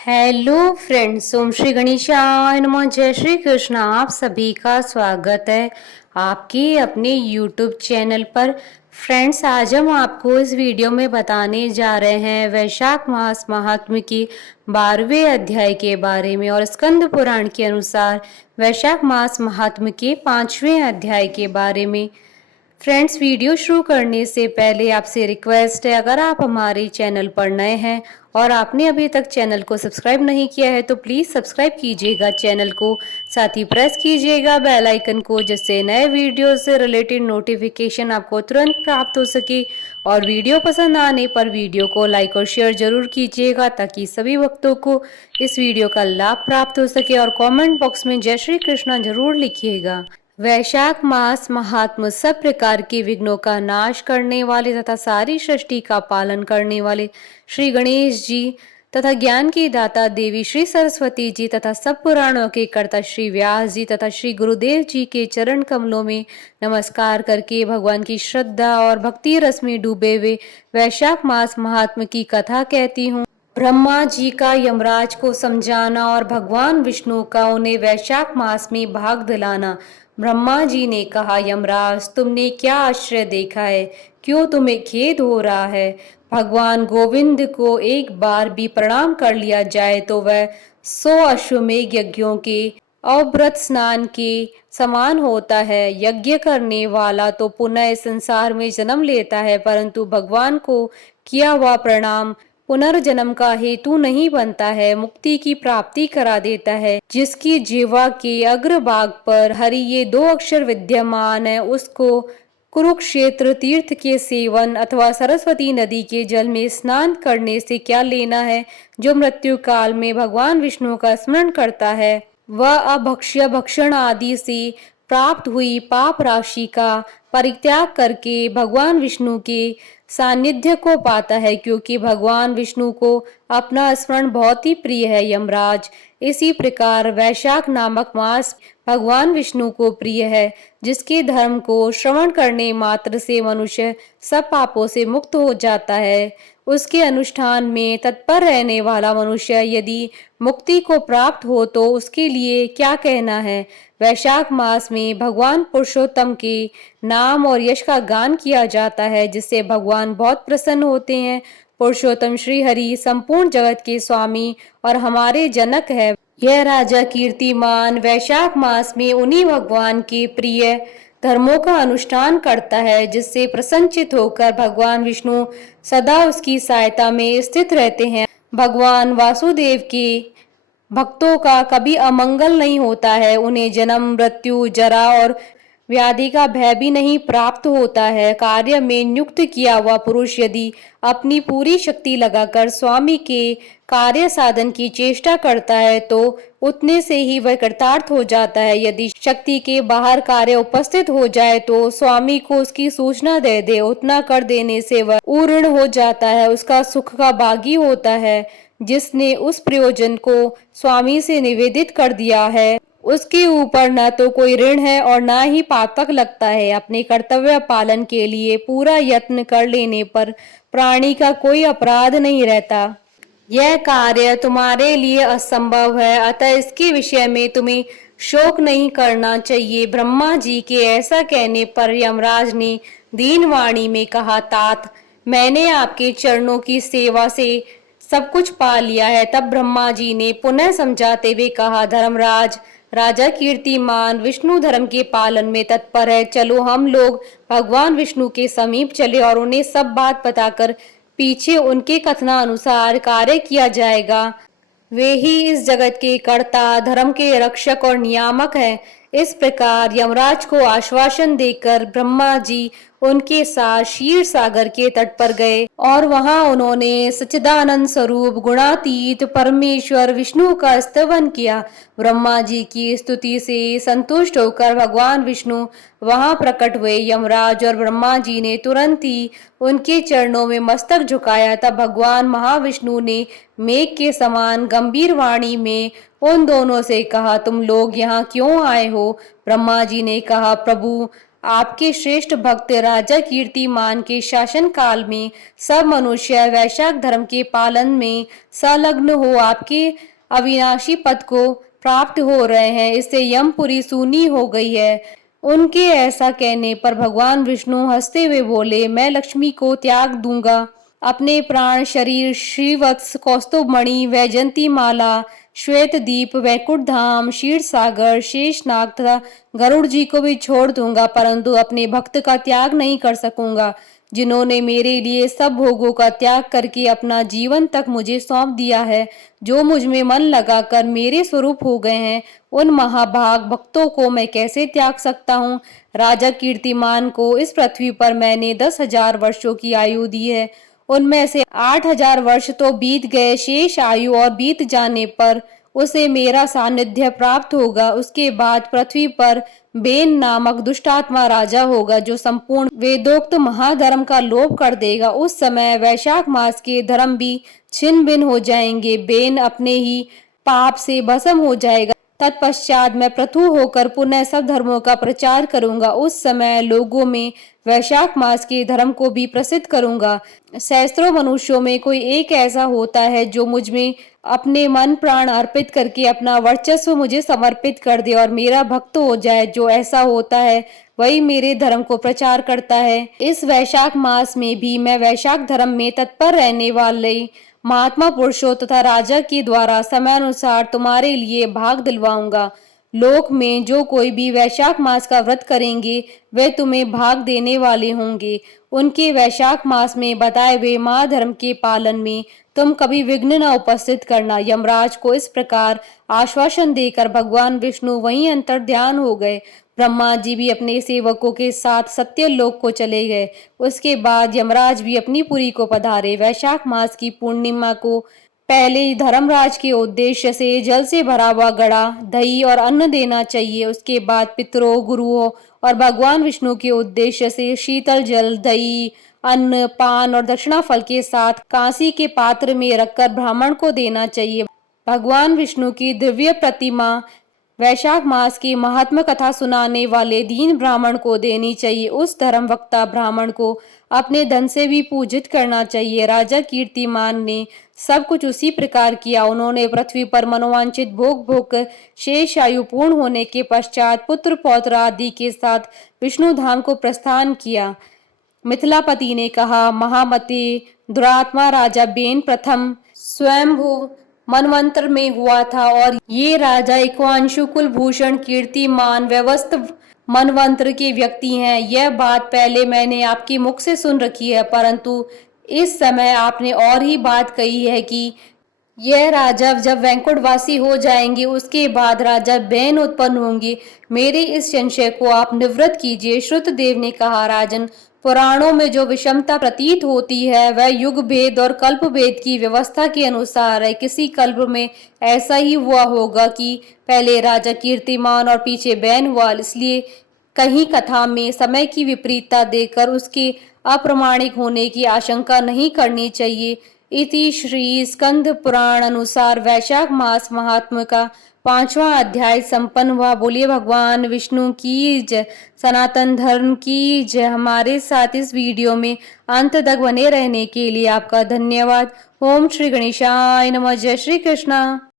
Hello friends, ओम श्री गणेशाय नमः। जय श्री कृष्ण। आप सभी का स्वागत है आपके अपने यूट्यूब चैनल पर। फ्रेंड्स, आज हम आपको इस वीडियो में बताने जा रहे हैं वैशाख मास महात्म्य की 12वें अध्याय के बारे में और स्कंद पुराण के अनुसार वैशाख मास महात्म्य के 5वें अध्याय के बारे में। फ्रेंड्स, वीडियो शुरू करने से पहले आपसे रिक्वेस्ट है, अगर आप हमारे चैनल पर नए हैं और आपने अभी तक चैनल को सब्सक्राइब नहीं किया है तो प्लीज़ सब्सक्राइब कीजिएगा चैनल को, साथ ही प्रेस कीजिएगा बेल आइकन को, जिससे नए वीडियो से रिलेटेड नोटिफिकेशन आपको तुरंत प्राप्त हो सके। और वीडियो पसंद आने पर वीडियो को लाइक और शेयर जरूर कीजिएगा ताकि सभी भक्तों को इस वीडियो का लाभ प्राप्त हो सके। और कमेंट बॉक्स में जय श्री कृष्णा जरूर लिखिएगा। वैशाख मास महात्म सब प्रकार के विघ्नों का नाश करने वाले तथा सारी सृष्टि का पालन करने वाले श्री गणेश जी तथा ज्ञान की दाता देवी श्री सरस्वती जी तथा सब पुराणों के कर्ता श्री व्यास जी तथा श्री गुरुदेव जी के चरण कमलों में नमस्कार करके भगवान की श्रद्धा और भक्ति रस में डूबे हुए वैशाख मास महात्म की कथा कहती हूँ। ब्रह्मा जी का यमराज को समझाना और भगवान विष्णु का उन्हें वैशाख मास में भाग दिलाना। ब्रह्मा जी ने कहा, यमराज, तुमने क्या आश्चर्य देखा है? क्यों तुम्हें खेद हो रहा है? भगवान गोविंद को एक बार भी प्रणाम कर लिया जाए तो वह 100 अश्वमेध यज्ञों के अवव्रत स्नान के समान होता है। यज्ञ करने वाला तो पुनः इस संसार में जन्म लेता है, परंतु भगवान को किया हुआ प्रणाम पुनर्जन्म का हेतु नहीं बनता है, मुक्ति की प्राप्ति करा देता है। जिसकी जीवा के अग्रभाग पर हरि ये 2 अक्षर विद्यमान है, उसको कुरुक्षेत्र तीर्थ के सेवन अथवा सरस्वती नदी के जल में स्नान करने से क्या लेना है? जो मृत्यु काल में भगवान विष्णु का स्मरण करता है वह अभक्ष्य भक्षण आदि से प्राप्त हुई पाप राशि का परित्याग करके भगवान विष्णु के सानिध्य को पाता है, क्योंकि भगवान विष्णु को अपना स्मरण बहुत ही प्रिय है। यमराज, इसी प्रकार वैशाख नामक मास भगवान विष्णु को प्रिय है, जिसके धर्म को श्रवण करने मात्र से मनुष्य सब पापों से मुक्त हो जाता है। उसके अनुष्ठान में तत्पर रहने वाला मनुष्य यदि मुक्ति को प्राप्त हो तो उसके लिए क्या कहना है। वैशाख मास में भगवान पुरुषोत्तम के नाम और यश का गान किया जाता है, जिससे भगवान बहुत प्रसन्न होते हैं। पुरुषोत्तम श्री हरि संपूर्ण जगत के स्वामी और हमारे जनक है। यह राजा कीर्तिमान वैशाख मास में उन्हीं भगवान के प्रिय धर्मों का अनुष्ठान करता है, जिससे प्रसन्नचित होकर भगवान विष्णु सदा उसकी सहायता में स्थित रहते हैं। भगवान वासुदेव के भक्तों का कभी अमंगल नहीं होता है, उन्हें जन्म मृत्यु जरा और व्याधि का भय भी नहीं प्राप्त होता है। कार्य में नियुक्त किया हुआ पुरुष यदि अपनी पूरी शक्ति लगाकर स्वामी के कार्य साधन की चेष्टा करता है तो उतने से ही वह कृतार्थ हो जाता है। यदि शक्ति के बाहर कार्य उपस्थित हो जाए तो स्वामी को उसकी सूचना दे दे, उतना कर देने से वह पूर्ण हो जाता है, उसका सुख का भागी होता है। जिसने उस प्रयोजन को स्वामी से निवेदित कर दिया है उसके ऊपर न तो कोई ऋण है और न ही पातक लगता है। अपने कर्तव्य पालन के लिए पूरा यत्न कर लेने पर प्राणी का कोई अपराध नहीं रहता। यह कार्य तुम्हारे लिए असंभव है, अतः इसके विषय में तुम्हें शोक नहीं करना चाहिए। ब्रह्मा जी के ऐसा कहने पर यमराज ने दीनवाणी में कहा, तात, मैंने आपके चरणों की सेवा से सब कुछ पा लिया है। तब ब्रह्मा जी ने पुनः समझाते हुए कहा, धर्मराज, राजा कीर्तिमान विष्णु धर्म के पालन में तत्पर है। चलो हम लोग भगवान विष्णु के समीप चले और उन्हें सब बात बताकर पीछे उनके कथनानुसार कार्य किया जाएगा। वे ही इस जगत के कर्ता, धर्म के रक्षक और नियामक हैं। इस प्रकार यमराज को आश्वासन देकर ब्रह्मा जी उनके साथ क्षीर सागर के तट पर गए और वहां उन्होंने सच्चिदानंद स्वरूप गुणातीत परमेश्वर विष्णु का स्तवन किया। ब्रह्मा जी की स्तुति से संतुष्ट होकर भगवान विष्णु वहां प्रकट हुए। यमराज और ब्रह्मा जी ने तुरंत ही उनके चरणों में मस्तक झुकाया। तब भगवान महाविष्णु ने मेघ के समान गंभीर वाणी में उन दोनों से कहा, तुम लोग यहाँ क्यों आए हो? ब्रह्मा जी ने कहा, प्रभु, आपके श्रेष्ठ भक्त राजा कीर्तिमान के शासन काल में सब मनुष्य वैशाख धर्म के पालन में संलग्न हो आपके अविनाशी पद को प्राप्त हो रहे हैं। इससे यमपुरी सूनी हो गई है। उनके ऐसा कहने पर भगवान विष्णु हंसते हुए बोले, मैं लक्ष्मी को त्याग दूंगा। अपने प्राण शरीर श्रीवत्स, कौस्तुभमणि, वैजंती माला, श्वेत दीप, वैकुंठ धाम, क्षीर सागर, शेषनाग तथा गरुड़ जी को भी छोड़ दूंगा, परंतु अपने भक्त का त्याग नहीं कर सकूंगा, जिन्होंने मेरे लिए सब भोगों का त्याग करके अपना जीवन तक मुझे सौंप दिया है। जो मुझ में मन लगाकर मेरे स्वरूप हो गए हैं, उन महाभाग भक्तों को मैं कैसे त्याग सकता हूँ। राजा कीर्तिमान को इस पृथ्वी पर मैंने 10,000 वर्षों की आयु दी है। उनमें से 8,000 वर्ष तो बीत गए। शेष आयु और बीत जाने पर उसे मेरा सानिध्य प्राप्त होगा। उसके बाद पृथ्वी पर बेन नामक दुष्टात्मा राजा होगा, जो संपूर्ण वेदोक्त महाधर्म का लोप कर देगा। उस समय वैशाख मास के धर्म भी छिन्न भिन्न हो जाएंगे। बेन अपने ही पाप से भस्म हो जाएगा। तत्पश्चात मैं पृथु होकर पुनः सब धर्मों का प्रचार करूंगा। उस समय लोगों में वैशाख मास के धर्म को भी प्रसिद्ध करूंगा। सहस्त्रों मनुष्यों में कोई एक ऐसा होता है जो मुझ में अपने मन प्राण अर्पित करके अपना वर्चस्व मुझे समर्पित कर दे और मेरा भक्त हो जाए। जो ऐसा होता है वही मेरे धर्म को प्रचार करता है। इस वैशाख मास में भी मैं वैशाख धर्म में तत्पर रहने वाले महात्मा पुरुषों तथा राजा के द्वारा समयानुसार तुम्हारे लिए भाग दिलवाऊंगा। लोक में जो कोई भी वैशाख मास का व्रत करेंगे वे तुम्हें भाग देने वाले होंगे। उनके वैशाख मास में बताए हुए महाधर्म के पालन में तुम कभी विघ्न न उपस्थित करना। यमराज को इस प्रकार आश्वासन देकर भगवान विष्णु वहीं अंतर ध्यान हो गए। ब्रह्मा जी भी अपने सेवकों के साथ सत्यलोक को चले गए। उसके बाद यमराज भी अपनी पुरी को पधारे। वैशाख मास की पूर्णिमा को पहले धर्मराज के उद्देश्य से जल से भरा हुआ घड़ा, दही और अन्न देना चाहिए। उसके बाद पितरों, गुरुओं और भगवान विष्णु के उद्देश्य से शीतल जल, दही, अन्न, पान और दक्षिणा फल के साथ कांसी के पात्र में रखकर ब्राह्मण को देना चाहिए। भगवान विष्णु की दिव्य प्रतिमा वैशाख मास की महात्मा कथा सुनाने वाले दीन ब्राह्मण को देनी चाहिए। उस धर्म वक्ता ब्राह्मण को अपने धन से भी पूजित करना चाहिए। राजा कीर्तिमान ने सब कुछ उसी प्रकार किया। उन्होंने पृथ्वी पर मनोवांछित भोग भोग शेष आयु पूर्ण होने के पश्चात पुत्र पौत्र आदि के साथ विष्णु धाम को प्रस्थान किया। मिथिलापति ने कहा, महामते, दुरात्मा राजा बेन प्रथम स्वयंभू मनवंतर में हुआ था और ये राजा इक्ष्वाकु कुलभूषण कीर्तिमान व्यवस्थ मनवंतर के व्यक्ति हैं। यह बात पहले मैंने आपके मुख से सुन रखी है, परंतु इस समय आपने और ही बात कही है कि यह राजा जब वैकुंठवासी हो जाएंगे उसके बाद राजा बेन उत्पन्न होंगे। मेरे इस संशय को आप निवृत्त कीजिए। श्रुतदेव ने कहा, राजन, पुराणों में जो विषमता प्रतीत होती है वह युग भेद और कल्प भेद की व्यवस्था के अनुसार है। किसी कल्प में ऐसा ही हुआ होगा कि पहले राजा कीर्तिमान और पीछे बैन हुआ, इसलिए कहीं कथा में समय की विपरीतता देकर उसके अप्रमाणिक होने की आशंका नहीं करनी चाहिए। इति श्री स्कंद पुराण अनुसार वैशाख मास महात्म्य का 5वां अध्याय संपन्न हुआ। बोलिए भगवान विष्णु की जय, सनातन धर्म की जय। हमारे साथ इस वीडियो में अंत तक बने रहने के लिए आपका धन्यवाद। ओम श्री गणेशाय नमः। जय श्री कृष्णा।